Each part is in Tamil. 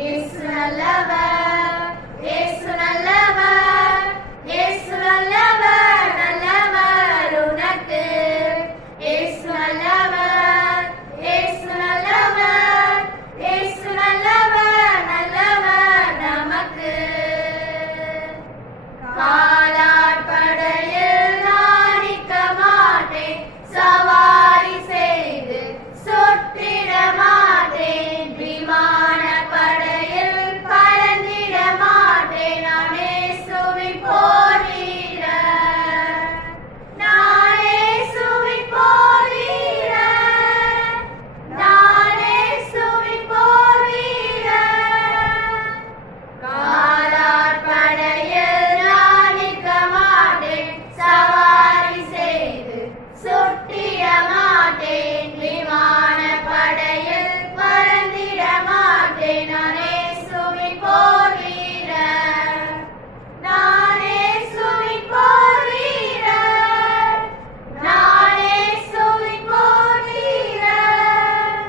இயேசு நல்லவர், இயேசு நல்லவர், இயேசு நல்லவர், நல்லவர் உனக்கு. இயேசு நல்லவர், இயேசு நல்லவர், இயேசு நல்லவர், நல்லவர் நமக்கு. காலாட்படையில் நான் நிற்க மாட்டேன், சவாரி செய்து சொற்றிட மாட்டேன், விமான படையில் பறந்திட மாட்டேன். நான் இயேசுவின் போர் வீரர், நான் இயேசுவின் போர் வீரர், நான் இயேசுவின் போர் வீரர். காலாட்படையில் நான் நிற்க மாட்டேன், சவாரி செய்து சுட்டிட மாட்டேன், விமான படையில் பறந்திட மாட்டேன். நான் இயேசுவின் போர் வீரர், நான் இயேசுவின் போர் வீரர், நான் இயேசுவின் போர் வீரர்.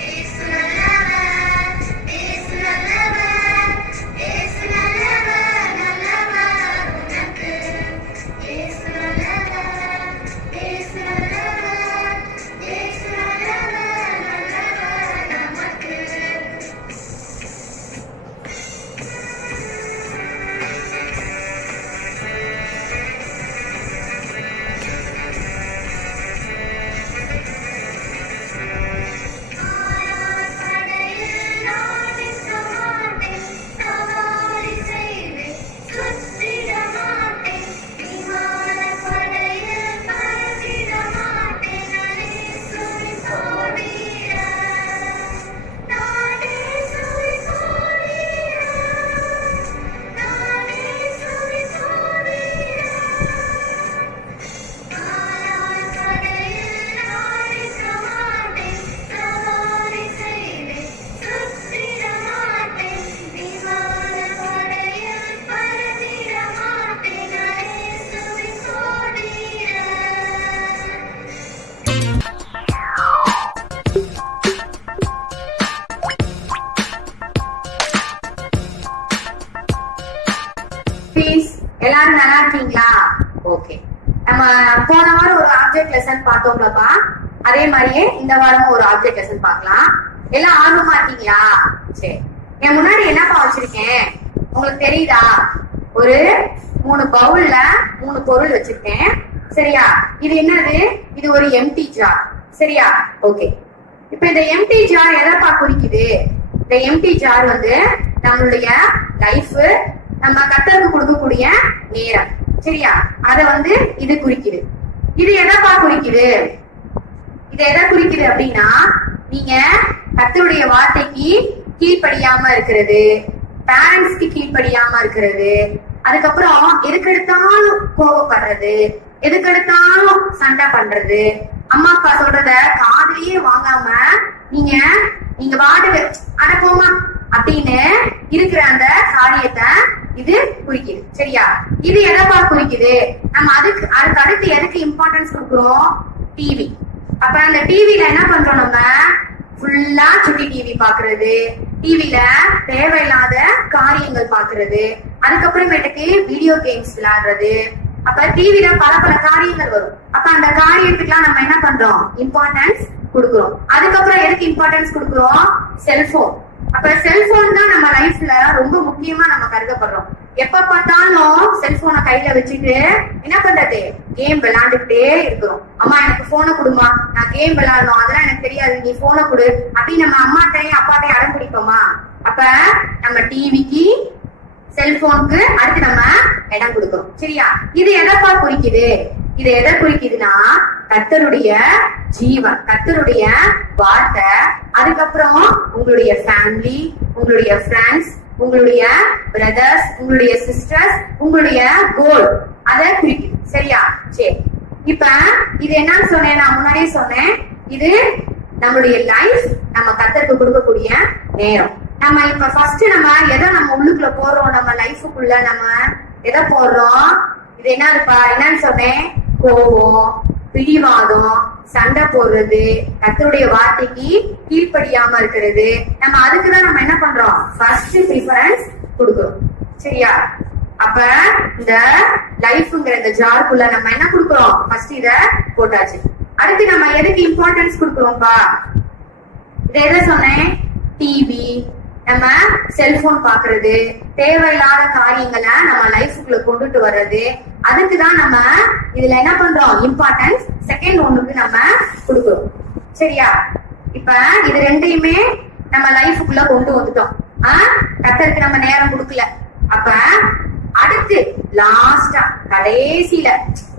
இயேசு நல்லவர், இயேசு நல்லவர், இயேசு நல்லவர், நல்லவர் உனக்கு. இயேசு நல்லவர், இயேசு நல்லவர், இயேசு நல்லவர், நல்லவர் நமக்கு. காலாட்படையில் நான் நிற்க மாட்டேன், சவாரி செய்து சுற்றிட மாட்டேன், விமான படையில் பறந்திட மாட்டேன். நான் இயேசுவின் போர் வீரர், நான் இயேசுவின் போர் வீரர், நான் இயேசுவின் போர் வீரர். காலாட்படையில் நான் நிற்க மாட்டேன், சவாரி செய்து சுற்றிட மாட்டேன், விமான படையில் பறந்திட மாட்டேன். நான் இயேசுவின் போர் வீரர். ப்ளீஸ் எல்லாரும் நல்லா இருக்கீங்களா? ஓகே, நம்ம போன வாரம் ஒரு ஆப்ஜெக்ட் லெசன் பார்த்தோம்லப்பா, அதே மாதிரியே இந்த வாரமும் ஒரு ஆப்ஜெக்ட் லெசன் பார்க்கலாம். எல்லாம் ஆர்வமா இருக்கீங்களா? சரி, என் முன்னாடி என்னப்பா வச்சிருக்கேன் உங்களுக்கு தெரியுதா? ஒரு 3 பவுல்ல 3 பொருள் வச்சிருக்கேன். சரியா? இது என்னது? இது ஒரு எம்டி ஜார். சரியா? ஓகே, இப்ப இந்த எம்டி ஜார் எதப்பா குறிக்குது? இந்த எம்டி ஜார் வந்து நம்மளுடைய லைஃப், நம்ம கர்த்தருக்கு கொடுக்கக்கூடிய நேரம். சரியா? அத வந்து இது குறிக்குது. இது எதப்பா குறிக்குது? இது எதை குறிக்குது அப்படின்னா, நீங்க கர்த்தருடைய வார்த்தைக்கு கீழ்ப்படியாம இருக்கிறது, பேரண்ட்ஸ்க்கு கீழ்ப்படியாம இருக்கிறது, அதுக்கப்புறம் எதுக்கெடுத்தாலும் கோவப்படுறது, எதுக்கெடுத்தாலும் சண்டை பண்றது, அம்மா அப்பா சொல்றத காதுலயே வாங்காம நீங்க நீங்க பாட்டுக்கு அடப்போமா அப்படின்னு இருக்கிற அந்த காரியத்தை இது குறிக்குது. சரியா? இது எதப்பா குறிக்குது? நம்ம அதுக்கு அடுத்து எதுக்கு இம்பார்ட்டன்ஸ் கொடுக்குறோம்? டிவி. அப்ப அந்த டிவில என்ன பண்றோம்? நம்ம ஃபுல்லா சுட்டி டிவி பாக்குறது, டிவில தேவையில்லாத காரியங்கள் பாக்குறது, அதுக்கப்புறமேட்டுக்கு வீடியோ கேம்ஸ் விளையாடுறது. அப்ப டிவில பல பல காரியங்கள் வரும். அப்ப அந்த காரியத்துக்குலாம் நம்ம என்ன பண்றோம்? இம்பார்ட்டன்ஸ் கொடுக்குறோம். அதுக்கப்புறம் எதுக்கு இம்பார்ட்டன்ஸ் கொடுக்குறோம்? செல்போன். அப்ப செல்போன் தான் நம்ம லைஃப்ல ரொம்ப முக்கியமா நம்ம கருதப்படுறோம். எப்ப பார்த்தாலும் செல்போனை கையில வச்சுட்டு என்ன பண்றது? கேம் விளையாண்டுகிட்டே இருக்கிறோம். அம்மா எனக்கு போனை கொடுமா, நான் கேம் விளையாடணும், அதெல்லாம் எனக்கு தெரியாது, நீ போனை கொடு அப்படின்னு நம்ம அம்மாட்டையும் அப்பாட்டையும் அடம் பிடிப்போமா? அப்ப நம்ம டிவிக்கு, செல்போனுக்கு அடுத்து நம்ம இடம் கொடுக்கிறோம். சரியா? இது எதப்பா குறிக்குது? இது எதை குறிக்குதுன்னா, கர்த்தருடைய ஜீவன், கர்த்தருடைய வார்த்தை, அதுக்கப்புறம் உங்களுடைய ஃபேமிலி, உங்களுடைய ஃப்ரெண்ட்ஸ், உங்களுடைய பிரதர்ஸ், உங்களுடைய சிஸ்டர்ஸ், உங்களுடைய கோல், அத குறிக்குது. சரியா? சரி, இப்ப இது என்னன்னு சொன்னேன், நான் முன்னாடியே சொன்னேன், இது நம்மளுடைய லைஃப், நம்ம கர்த்தருக்கு கொடுக்கக்கூடிய நேரம். நம்ம இப்ப ஃபர்ஸ்ட் நம்ம எதை நம்ம உள்ளுக்குள்ள போடுறோம், நம்ம லைஃபுக்குள்ள நம்ம எதை போடுறோம், இது என்ன இருப்பா, என்னன்னு சொன்னேன், கோபம், பிடிவாதம், சண்டை போடுறது, கர்த்தருடைய வார்த்தைக்கு கீழ்ப்படியாம இருக்கிறது. நம்ம அதுக்குதான் நம்ம என்ன பண்றோம், ஃபர்ஸ்ட் ப்ரிஃபரன்ஸ் கொடுக்கிறோம். சரியா? அப்ப இந்த லைஃப்ங்கிற இந்த ஜார்க்குள்ள நம்ம என்ன கொடுக்கிறோம், ஃபர்ஸ்ட் இத போட்டாச்சு. அடுத்து நம்ம எதுக்கு இம்பார்ட்டன்ஸ் கொடுக்கிறோம்பா, இதை எதை சொன்னேன், டிவி, நம்ம செல்போன் பாக்குறது, தேவையில்லாத காரியங்களை நம்ம லைஃபுக்குள்ள கொண்டுட்டு வர்றது, அதுக்குதான் நம்ம இதுல என்ன பண்றோம், இம்பார்ட்டன்ஸ் செகண்ட் ஒண்ணுக்கு நம்ம கொடுக்கிறோம். சரியா? இப்ப இது ரெண்டையுமே நம்ம லைஃபுக்குள்ள கொண்டு வந்துட்டோம். கர்த்தருக்கு நம்ம நேரம் கொடுக்கல. அப்ப அடுத்து லாஸ்டா கடைசியில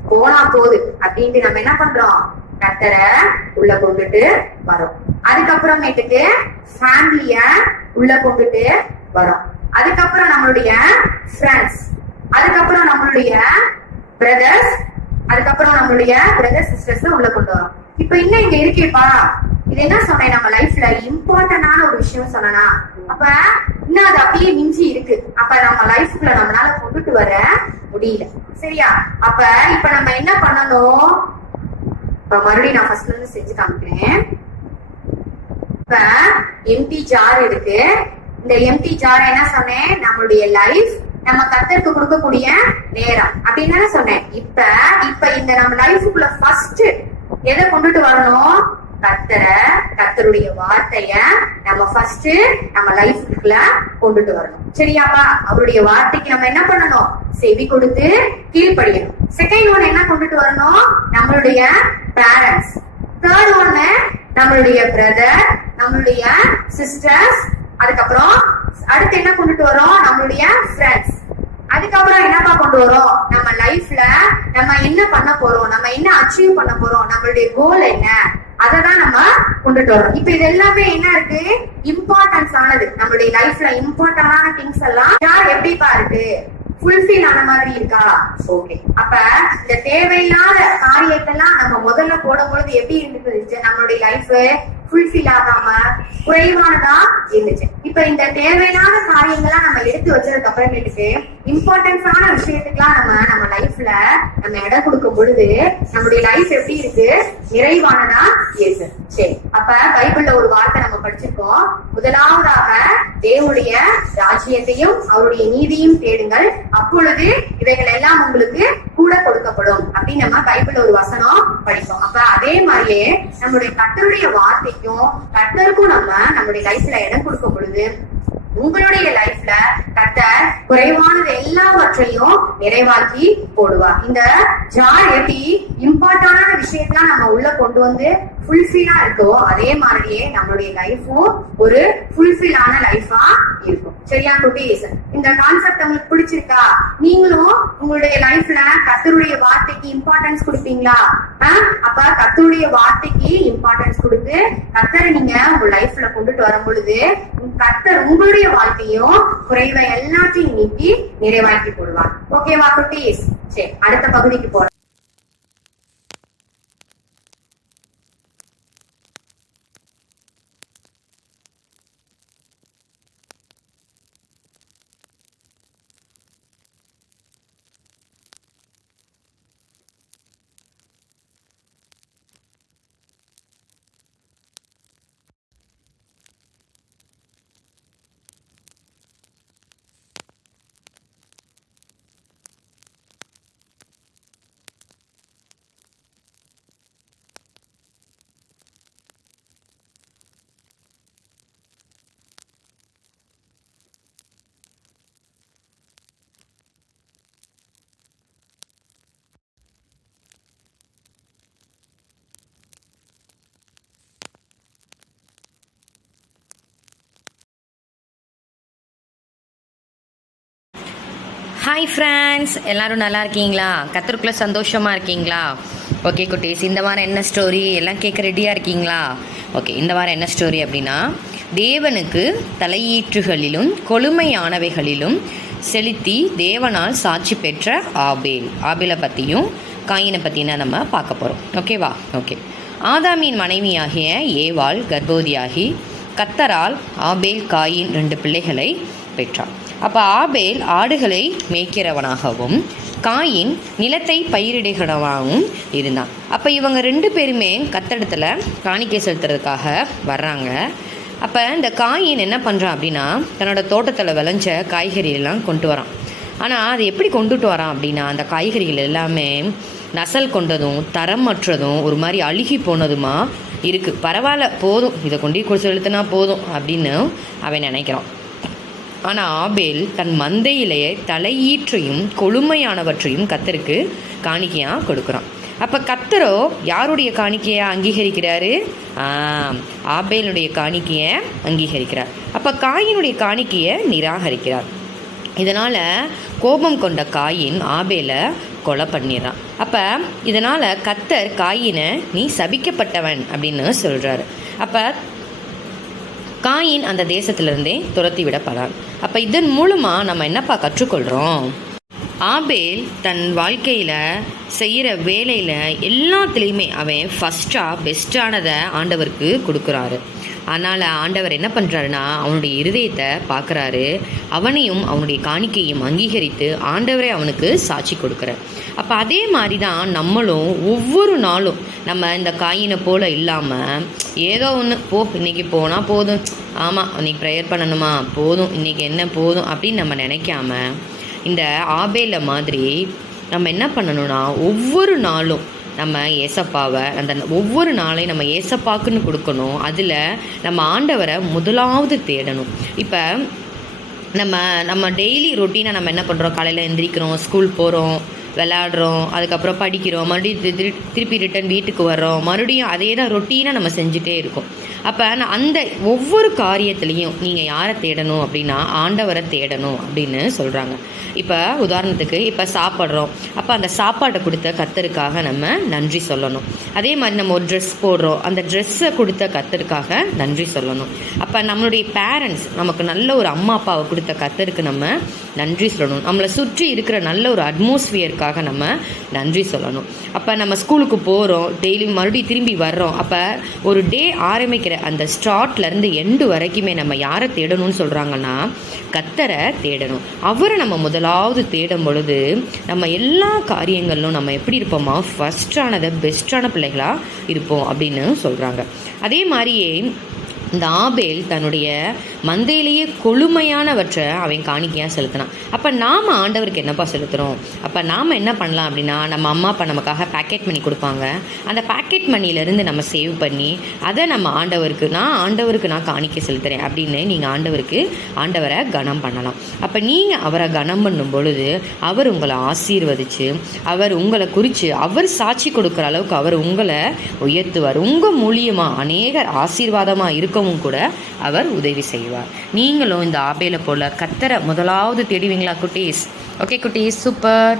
போனா போகுது அப்படின்ட்டு நம்ம என்ன பண்றோம், கர்த்தரை உள்ள கொண்டுட்டு வரோம். அதுக்கப்புறமேட்டுக்கு ஃபேமிலிய உள்ள கொண்டுட்டு வரோம். அதுக்கப்புறம் நம்மளுடைய ஃப்ரெண்ட்ஸ், அதுக்கப்புறம் நம்மளுடைய பிரதர்ஸ், அதுக்கப்புறம் நம்மளுடைய பிரதர்ஸ் சிஸ்டர்ஸ் உள்ள கொண்டு வரோம். இப்ப இன்னும் இங்க இருக்கேப்பா, இது என்ன சொன்னேன், நம்ம லைஃப்ல இம்பார்ட்டன்டான ஒரு விஷயம் சொன்னா, அப்ப இன்னும் அது அப்படியே மிஞ்சி இருக்கு. அப்ப நம்ம லைஃப்ல நம்மளால கொண்டுட்டு வர முடியல. சரியா? அப்ப இப்ப நம்ம என்ன பண்ணணும், இப்ப மறுபடியும் நான் ஃபர்ஸ்ட்ல இருந்து செஞ்சு காமிக்கிறேன். இப்ப எம்டி ஜார் இருக்கு. இந்த எம்டி ஜார் என்ன சொன்னேன், நம்மளுடைய லைஃப், நம்ம கர்த்தருக்கு கொடுக்கக்கூடிய நேரம் அப்படின்னு சொன்னேன். இப்ப இந்த நம்ம லைஃபுக்குள்ள ஃபர்ஸ்ட் எதை கொண்டுட்டு வரணும், கர்த்தரை, கர்த்தருடைய வார்த்தைய நம்ம ஃபர்ஸ்ட் நம்ம லைஃபுக்குள்ள கொண்டுட்டு வரணும். சரியாப்பா? அவருடைய வார்த்தைக்கு நம்ம என்ன பண்ணணும், செவி கொடுத்து கீழ்ப்படியணும். செகண்ட் ஒன் என்ன கொண்டுட்டு வரணும், நம்மளுடைய பேரண்ட்ஸ். தேர்ட் ஒன்னு நம்மளுடைய பிரதர், நம்மளுடைய சிஸ்டர்ஸ். அதுக்கப்புறம் அடுத்து என்ன கொண்டுட்டு வரோம், நம்மளுடைய ஃப்ரெண்ட்ஸ். அதுக்கப்புறம் என்னப்பா கொண்டு வரோம், நம்ம லைஃப்ல நம்ம என்ன பண்ண போறோம், நம்ம என்ன அச்சீவ் பண்ண போறோம், நம்மளுடைய கோல் என்ன, அததான் நம்ம கொண்டுட்டு வரோம். இப்ப இது எல்லாமே என்ன இருக்கு, இம்பார்ட்டன்ஸ் ஆனது. நம்மளுடைய லைஃப்ல இம்பார்ட்டன்டான திங்ஸ் எல்லாம் எப்படிப்பா இருக்கு, ஃபுல்ஃபில் ஆன மாதிரி இருக்கா? ஓகே. அப்ப இந்த தேவையில்லாத காரியத்தெல்லாம் நம்ம முதல்ல போடும்பொழுது எப்படி இருந்துச்சு, நம்மளுடைய லைஃப் ஃபுல்ஃபில் ஆகாம குறைவானதா இருந்துச்சு. இப்ப இந்த தேவையில்லாத காரியங்கள்லாம் நம்ம எடுத்து வச்சதுக்கு அப்புறமேட்டுக்கு இம்பார்ட்டன்ஸான விஷயத்துக்குலாம் நம்ம லைஃப்ல நம்ம இடம் கொடுக்கும் பொழுது நம்மளுடைய லைஃப் எப்படி இருக்கு, நிறைவானதா இருக்கு. சரி, அப்ப பைபிள்ல ஒரு வார்த்தை நம்ம படிச்சிருக்கோம், முதலாவதாக தேவனுடைய ராஜ்யத்தையும் அவருடைய நீதியும் தேடுங்கள், அப்பொழுது இவைகள் எல்லாம் உங்களுக்கு கூட கொடுக்கப்படும் அப்படின்னு நம்ம பைபிள்ல ஒரு வசனம் படிப்போம். அப்ப அதே மாதிரியே நம்மளுடைய கர்த்தருடைய வார்த்தைக்கும் கர்த்தருக்கும் நம்மளுடைய லைஃப்ல இடம் கொடுக்கும் பொழுது உங்களுடைய லைஃப்ல கர்த்தர் குறைவானது எல்லாவற்றையும் நிறைவாக்கி போடுவார். இந்த ஜார் எப்படி இம்பார்ட்டன்டான விஷயத்தான் நம்ம உள்ள கொண்டு வந்து ஃபுல்ஃபில்லா இருக்கோ, அதே மாதிரியே நம்மளுடைய லைஃபும் ஒரு ஃபுல்ஃபில்லான லைஃபா இருக்கும். சரியா குட்டீஸ்? இந்த கான்செப்ட் உங்களுக்கு பிடிச்சிருக்கா? நீங்களும் உங்களுடைய லைஃப்ல கர்த்தருடைய வார்த்தைக்கு இம்பார்ட்டன்ஸ் கொடுப்பீங்களா? அப்ப கர்த்தருடைய வார்த்தைக்கு இம்பார்ட்டன்ஸ் கொடுத்து கர்த்தரை நீங்க உங்க லைஃப்ல கொண்டுட்டு வரும் பொழுது கர்த்தர் உங்களுடைய வாழ்க்கையும் குறைவை எல்லாத்தையும் நீக்கி நிறைவாக்கி போடுவார். ஓகேவா குட்டீஸ்? சரி, அடுத்த பகுதிக்கு போறோம். ஹாய் ஃப்ரெண்ட்ஸ், எல்லோரும் நல்லா இருக்கீங்களா? கர்த்தருக்குள்ள சந்தோஷமாக இருக்கீங்களா? ஓகே குட்டீஸ், இந்த வாரம் என்ன ஸ்டோரி எல்லாம் கேட்க ரெடியாக இருக்கீங்களா? ஓகே, இந்த வாரம் என்ன ஸ்டோரி அப்படின்னா, தேவனுக்கு தலையீற்றுகளிலும் கொழுமையானவைகளிலும் செலுத்தி தேவனால் சாட்சி பெற்ற ஆபேலை பற்றியும் காயினை பற்றினா நம்ம பார்க்க போகிறோம். ஓகேவா? ஓகே. ஆதாமின் மனைவியாகிய ஏவாள் கர்ப்பவதியாகி கத்தரால் ஆபேல் காயின் 2 பிள்ளைகளை பெற்றார். அப்போ ஆபேல் ஆடுகளை மேய்க்கிறவனாகவும் காயின் நிலத்தை பயிரிடுகிறவனாகவும் இருந்தான். அப்போ இவங்க 2 பேருமே கத்தடத்தில் காணிக்கை செலுத்துறதுக்காக வர்றாங்க. அப்போ இந்த காயின் என்ன பண்ணுறான் அப்படின்னா தன்னோட தோட்டத்தில் விளைஞ்ச காய்கறியெல்லாம் கொண்டு வரான். ஆனால் அது எப்படி கொண்டுட்டு வரான் அப்படின்னா அந்த காய்கறிகள் எல்லாமே நசல் கொண்டதும் தரமற்றதும் ஒரு மாதிரி அழுகி போனதுமா இருக்குது. பரவாயில்ல, போதும், இதை கொண்டு செலுத்தினா போதும் அப்படின்னு அவன் நினைக்கிறான். ஆனால் ஆபேல் தன் மந்தையிலேயே தலையீற்றையும் கொழுமையானவற்றையும் கத்தருக்கு காணிக்கையாக கொடுக்குறான். அப்போ கத்தரோ யாருடைய காணிக்கையை அங்கீகரிக்கிறாரு? ஆபேலுடைய காணிக்கையை அங்கீகரிக்கிறார். அப்போ காயினுடைய காணிக்கையை நிராகரிக்கிறார். இதனால் கோபம் கொண்ட காயின் ஆபேலை கொலை பண்ணிடுறான். அப்போ இதனால் கத்தர் காயினை நீ சபிக்கப்பட்டவன் அப்படின்னு சொல்கிறாரு. அப்போ காயின் அந்த தேசத்திலிருந்தே துரத்தி விடப்படான். அப்போ இதன் மூலமாக நம்ம என்னப்பா கற்றுக்கொள்கிறோம்? ஆபேல் தன் வாழ்க்கையில் செய்கிற வேலையில் எல்லாத்துலேயுமே அவன் ஃபஸ்ட்டாக பெஸ்ட்டானதை ஆண்டவருக்கு கொடுக்குறாரு. அதனால் ஆண்டவர் என்ன பண்ணுறாருன்னா அவனுடைய இருதயத்தை பார்க்குறாரு. அவனையும் அவனுடைய காணிக்கையும் அங்கீகரித்து ஆண்டவரே அவனுக்கு சாட்சி கொடுக்குறார். அப்போ அதே மாதிரி தான் நம்மளும் ஒவ்வொரு நாளும் நம்ம இந்த காயினை போல் இல்லாமல் ஏதோ ஒன்று இன்றைக்கி போனால் போதும், ஆமாம் இன்றைக்கி ப்ரேயர் பண்ணணுமா போதும், இன்றைக்கி என்ன போதும் அப்படின்னு நம்ம நினைக்காம இந்த ஆபேல மாதிரி நம்ம என்ன பண்ணணும்னா ஒவ்வொரு நாளும் நம்ம ஏசப்பாவை அந்த ஒவ்வொரு நாளையும் நம்ம ஏசப்பாக்குன்னு கொடுக்கணும். அதில் நம்ம ஆண்டவரை முதலாவது தேடணும். இப்போ நம்ம டெய்லி ரொட்டீனாக நம்ம என்ன பண்ணுறோம்? காலையில் எந்திரிக்கிறோம், ஸ்கூல் போகிறோம், விளையாடுறோம், அதுக்கப்புறம் படிக்கிறோம், மறுபடியும் திருப்பி ரிட்டன் வீட்டுக்கு வர்றோம், மறுபடியும் அதே தான் ரொட்டீனாக நம்ம செஞ்சுட்டே இருக்கோம். அப்போ அந்த ஒவ்வொரு காரியத்துலேயும் நீங்கள் யாரை தேடணும் அப்படின்னா ஆண்டவரை தேடணும் அப்படின்னு சொல்கிறாங்க. இப்போ உதாரணத்துக்கு இப்போ சாப்பிட்றோம், அப்போ அந்த சாப்பாட்டை கொடுத்த கத்தருக்காக நம்ம நன்றி சொல்லணும். அதே மாதிரி நம்ம ஒரு ட்ரெஸ் போடுறோம், அந்த ட்ரெஸ்ஸை கொடுத்த கத்தருக்காக நன்றி சொல்லணும். அப்போ நம்மளுடைய பேரண்ட்ஸ் நமக்கு நல்ல ஒரு அம்மா அப்பாவை கொடுத்த கத்தருக்கு நம்ம நன்றி சொல்லணும். நம்மளை சுற்றி இருக்கிற நல்ல ஒரு அட்மாஸ்பியருக்காக நம்ம நன்றி சொல்லணும். அப்போ நம்ம ஸ்கூலுக்கு போகிறோம், டெய்லி மறுபடியும் திரும்பி வர்றோம், அப்போ ஒரு டே ஆரம்பிக்கிற அந்த ஸ்டார்ட்லேருந்து எண்டு வரைக்குமே நம்ம யாரை தேடணும்னு சொல்கிறாங்கன்னா கத்தரை தேடணும். அவரை நம்ம முதலாவது தேடும் பொழுது நம்ம எல்லா காரியங்களிலும் நம்ம எப்படி இருப்போமா ஃபஸ்ட்டானதை பெஸ்ட்டான பிள்ளைகளாக இருப்போம் அப்படின்னு சொல்கிறாங்க. அதே மாதிரியே இந்த ஆபேல் தன்னுடைய மந்தையிலேயே கொழுமையானவற்றை அவன் காணிக்கையாக செலுத்தினான். அப்போ நாம் ஆண்டவருக்கு என்னப்பா செலுத்துகிறோம்? அப்போ நாம் என்ன பண்ணலாம் அப்படின்னா நம்ம அம்மா அப்பா நமக்காக பேக்கெட் மணி கொடுப்பாங்க. அந்த பேக்கெட் மணியிலேருந்து நம்ம சேவ் பண்ணி அதை நம்ம ஆண்டவருக்கு நான் காணிக்கை செலுத்துகிறேன் அப்படின்னு நீங்கள் ஆண்டவரை கனம் பண்ணலாம். அப்போ நீங்கள் அவரை கனம் பண்ணும் பொழுது அவர் உங்களை ஆசீர்வதித்து அவர் உங்களை குறித்து அவர் சாட்சி கொடுக்குற அளவுக்கு அவர் உங்களை உயர்த்துவார். உங்கள் மூலியமாக அநேகர் ஆசீர்வாதமாக இருக்கவும் கூட அவர் உதவி செய்வார். நீங்களும் இந்த ஆபேலை போல கத்தரை முதலாவது தேடுவீங்களா குட்டீஸ்? ஓகே குட்டீஸ், சூப்பர்.